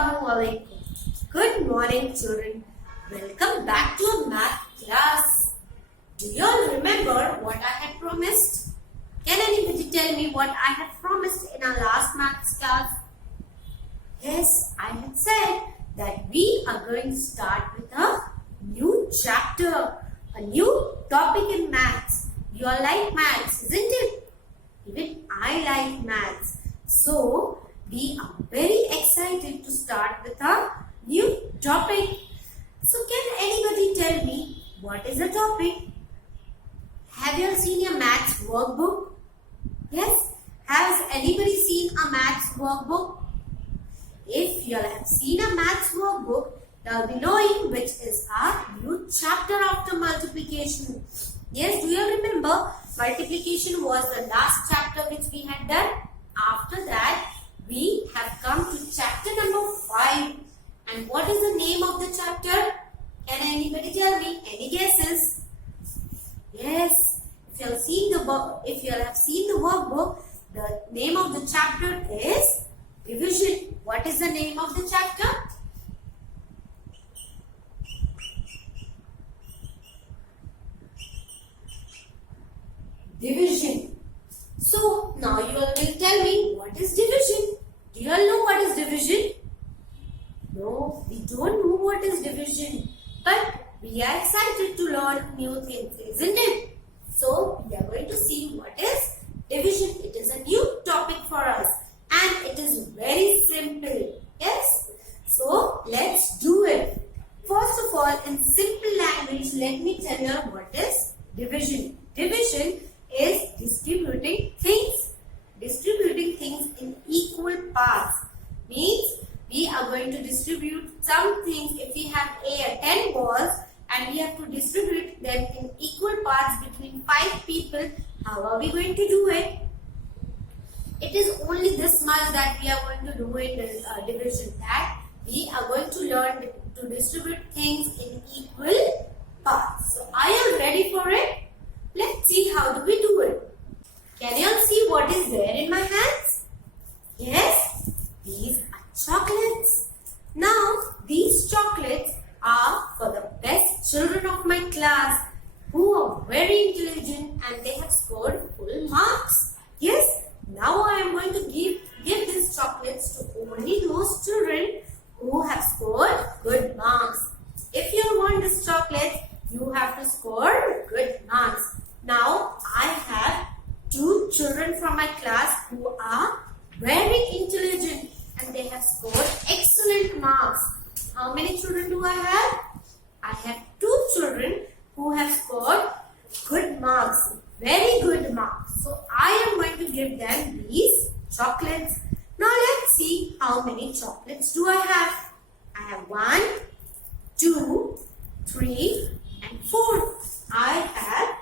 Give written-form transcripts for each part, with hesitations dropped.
Assalamualaikum. Good morning, children. Welcome back to a math class. Do you all remember what I had promised? Can anybody tell me what I had promised in our last math class? Yes, I had said that we are going to start with a new chapter, a new topic in maths. You all like maths, isn't it? Even I like maths. So, we are very excited to start with a new topic. So, can anybody tell me what is the topic? Have you all seen your maths workbook? Yes? Has anybody seen a maths workbook? If you all have seen a maths workbook, you will be knowing which is our new chapter after multiplication. Yes, do you all remember? Multiplication was the last chapter which we had done. After that, we have come to chapter number 5. And what is the name of the chapter? Can anybody tell me? Any guesses? Yes, if you have seen the workbook, the name of the chapter is division. What is the name of the chapter? Division. So, now you all will tell me what is division. Do you all know what is division? No, we don't know what is division. But we are excited to learn new things, isn't it? So, we are going to see what is division. It is a new topic for us. And it is very simple. Yes? So, let's do it. First of all, in simple language, let me tell you what is division. Division is distributing things. Distributing things in equal parts. Means we are going to distribute some things. If we have 10 balls and we have to distribute them in equal parts between 5 people, how are we going to do it? It is only this much that we are going to do in division, that we are going to learn to distribute things in equal parts. So are you ready for it? Let's see how do we do it. Can you all see what is there in my hands? Yes, these are chocolates. Now, these chocolates are for the best children of my class who are very intelligent and they have scored full marks. Yes, now I am going to give these chocolates to only those children who have scored good marks. If you want this chocolate, you have to score good marks. Now, I have 2 children from my class who are very intelligent and they have scored excellent marks. How many children do I have? I have 2 children who have scored good marks, very good marks. So, I am going to give them these chocolates. Now, let's see how many chocolates do I have. I have 1, 2, 3 and 4. I have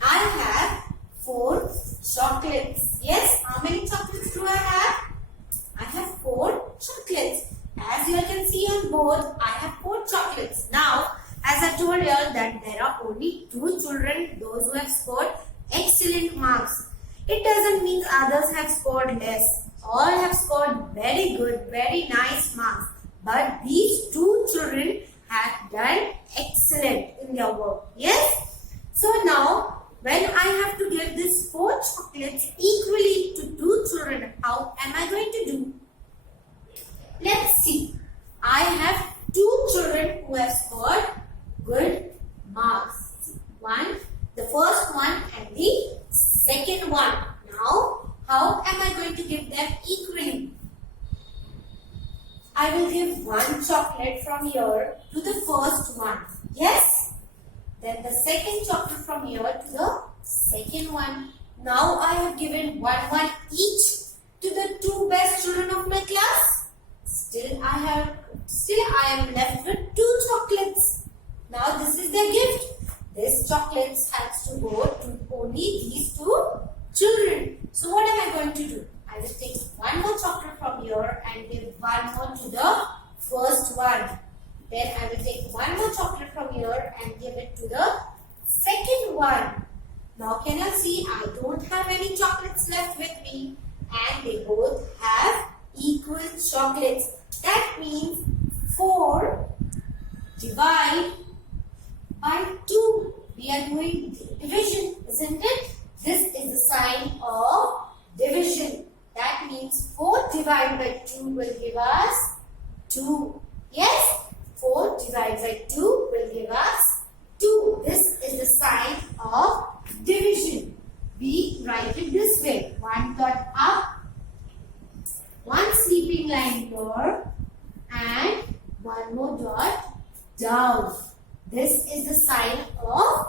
I have 4 chocolates. Yes, how many chocolates do I have? I have 4 chocolates. As you can see on board, I have 4 chocolates. Now, as I told you all that there are only 2 children, those who have scored excellent marks. It doesn't mean others have scored less. All have scored very good, very nice marks. But these 2 children have done excellent in their work. Yes? So now, when I have to give these 4 chocolates equally to 2 children, how am I going to do? Let's see. I have 2 children who have scored good marks. The first one and the second one. Now, how am I going to give them equally? I will give 1 chocolate from here to the first one. Yes? Then the second chocolate from here to the second one. Now I have given 1 each to the 2 best children of my class. Still I am left with 2 chocolates. Now this is their gift. This chocolates has to go to only these 2 children. So what am I going to do? I will take 1 more chocolate from here and give 1 more to the first one. Then I will take one more chocolate from here and give it to the second one. Now can you see I don't have any chocolates left with me and they both have equal chocolates. That means 4 divide by 2. We are doing division, isn't it? This is the sign of division. That means 4 divided by 2 will give us 2. Yes, 4 divided by 2 will give us 2. This is the sign of division. We write it this way. One dot up, one sleeping line here, and one more dot down. This is the sign of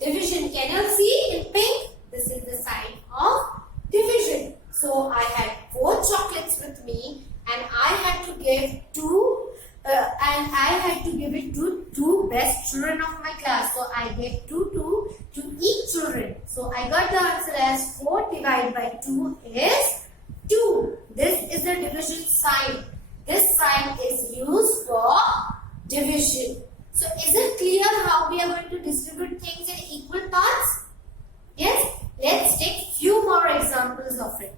division. Can you see in pink? This is the sign of division. So I had 4 chocolates with me and I had to give it to 2 best children of my class. So I gave 2 to each children. So I got the answer as 4 divided by 2 is 2. This is the division sign. This sign is used for division. So is it clear how we are going to distribute things in equal parts? Yes? Let's take few more examples of it.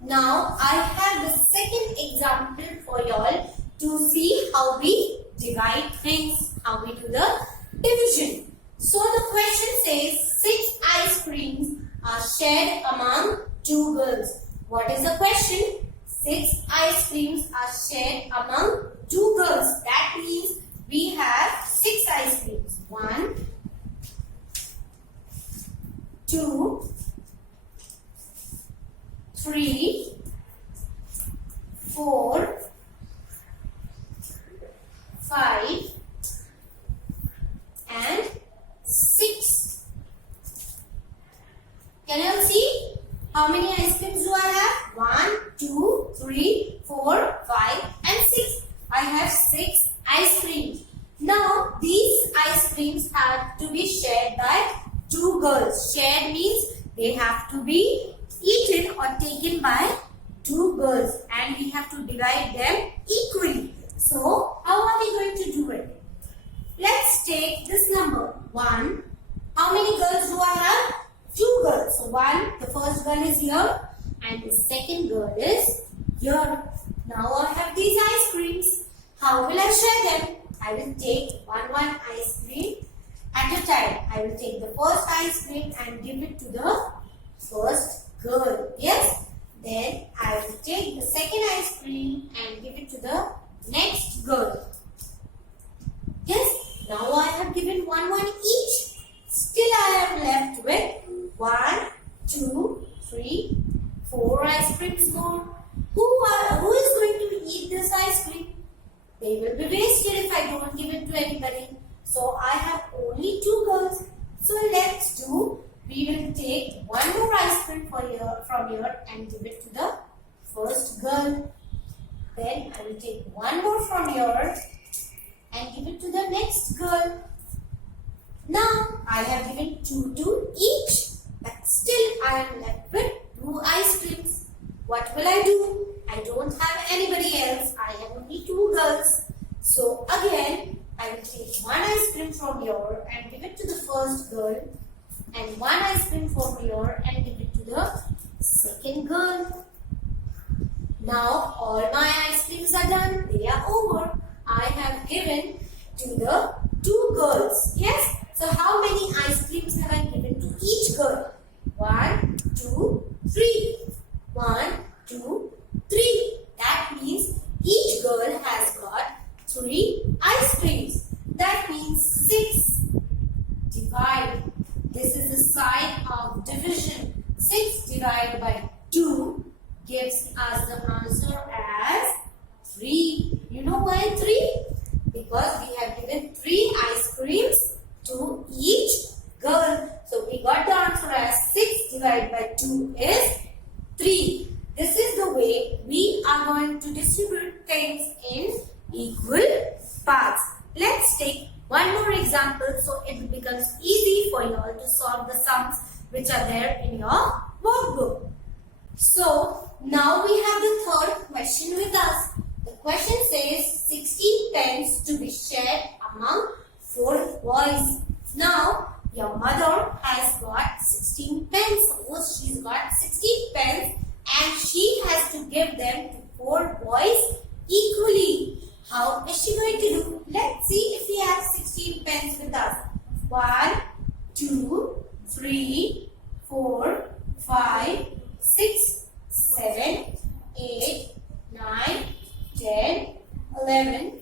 Now I have the second example for y'all to see how we divide things, how we do the division. So the question says 6 ice creams are shared among 2 girls. What is the question? 6 ice creams are shared among 2 girls. That means we have 6 ice creams. 1, 2, 3, 4, 5 and 6. Can you see how many ice creams do I have? 1, 2, 3, 4, 5 and 6. I have 6 ice creams. Now these ice creams have to be shared by 2 girls. Shared means they have to be eaten or taken by 2 girls and we have to divide them equally. So how are we going to do it? Let's take this number 1. How many girls do I have? 2 girls. So 1, the first girl is here and the second girl is here. Now I have these ice creams. How will I share them? I will take one ice cream at a time. I will take the first ice cream and give it to the first girl. Yes? Then I will take the second ice cream and give it to the next girl. Yes? Now I have given one each. Still I am left with 1, 2, 3, 4 ice creams more. Who is going to eat this ice cream? They will be wasted if I don't give it to anybody. So I have only 2 girls. So let's do, we will take one more ice cream from here and give it to the first girl. Then I will take one more from here and give it to the next girl. Now I have given 2 to each, but still I am left with 2 ice creams. What will I do? I don't have anybody else. I have only 2 girls. So again, I will take one ice cream from here and give it to the first girl, and one ice cream from here and give it to the second girl. Now all my ice creams are done. They are over. I have given to the 2 girls. Yes? So how many ice creams have I given to each girl? 1, 2, 3. 1, 2, 3. That means each girl has got 3 ice creams. That means 6 divide. This is the sign of division. 6 divided by 2 gives us the answer as 3. You know why 3? Because we have given 3 ice creams to each girl. So we got the answer as 6 divided by 2 is 3. This is the way we are going to distribute things in equal parts. Let's take one more example so it becomes easy for you all to solve the sums which are there in your workbook. So now we have the third question with us. The question says 16 pens to be shared among 4 boys. Now, your mother has got 16 pens. Suppose she's got 16 pens and she has to give them to 4 boys equally. How is she going to do? Let's see if we have 16 pens with us. 1, 2, 3, 4, 5, 6, 7, 8, 9, 10, 11,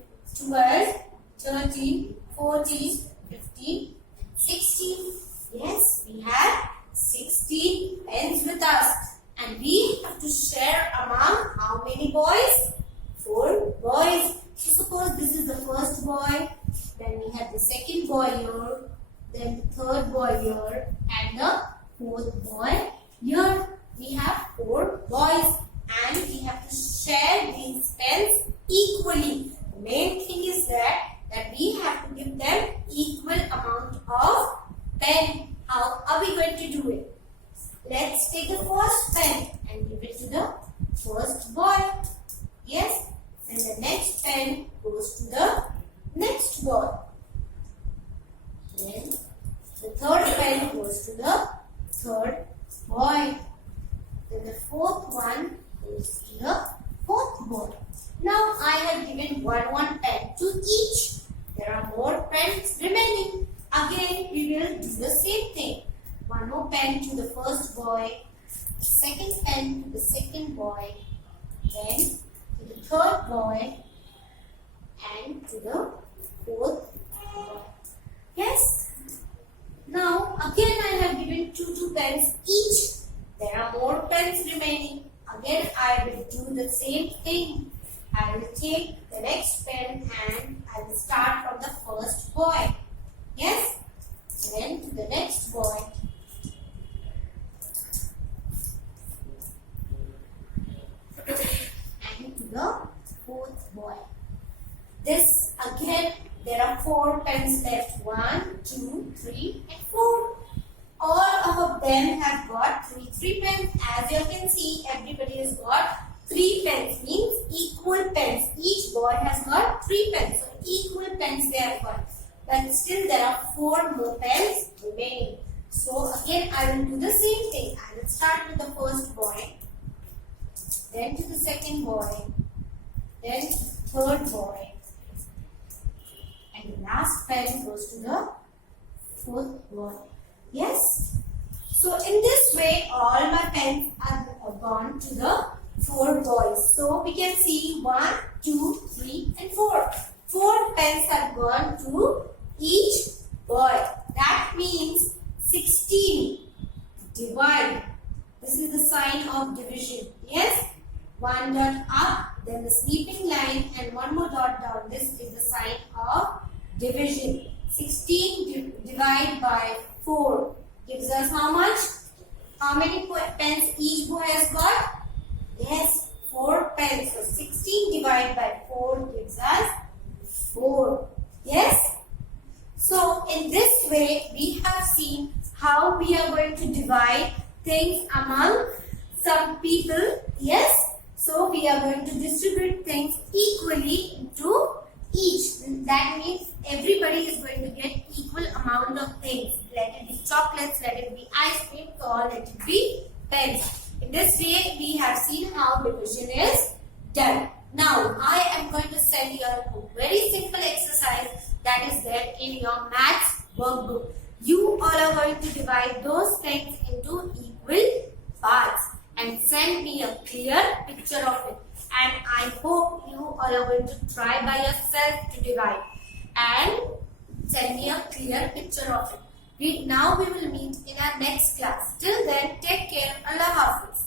12, 13, 14, 15, 16. Yes, we have 16 pens with us. And we have to share among how many boys? 4 boys. So suppose this is the first boy, then we have the second boy here, then the third boy here, and the fourth boy here. We have 4 boys and we have to share these pens equally. The main thing is that we have to give them equal amount of pen. How are we going to do it? Let's take the first pen and give it to the first boy. Yes. And the next pen goes to the next boy. Then the third pen goes to the third boy. Then the fourth one goes to the fourth boy. Now I have given one pen to each. There are more pens remaining. Again we will do the same thing. One more pen to the first boy, second pen to the second boy, then to the third boy and to the fourth boy. Yes? Now again I have given two pens each. There are more pens remaining. Again I will do the same thing. I will take the next pen and I will start from the first boy. Yes? Then to the next boy. And to the fourth boy. This again, there are 4 pens left. 1, 2, 3 and 4. All of them have got 3 pens. As you can see, everybody has got 3 pens. Means equal pens. Each boy has got 3 pens. So equal pens they have got. But still there are 4 more pens remaining. So again I will do the same thing. I will start with the first boy. Then to the second boy, then to the third boy, and the last pen goes to the fourth boy. Yes? So in this way, all my pens are gone to the 4 boys. So we can see 1, 2, 3 and 4. 4 pens have gone to each boy. That means 16 divide. This is the sign of division. Yes? 1 dot up, then the sleeping line and 1 more dot down. This is the sign of division. 16 divided by 4 gives us how much? How many pens each boy has got? Yes, 4 pens. So 16 divided by 4 gives us 4. Yes? So in this way we have seen how we are going to divide things among some people. Yes? So we are going to distribute things equally into each. That means everybody is going to get equal amount of things. Let it be chocolates, let it be ice cream, or let it be pens. In this way we have seen how division is done. Now I am going to send you a very simple exercise that is there in your maths workbook. You all are going to divide those things into equal parts and send me a clear picture of it. And I hope you all are going to try by yourself to divide and send me a clear picture of it. Now we will meet in our next class. Till then, take care. Allah Hafiz.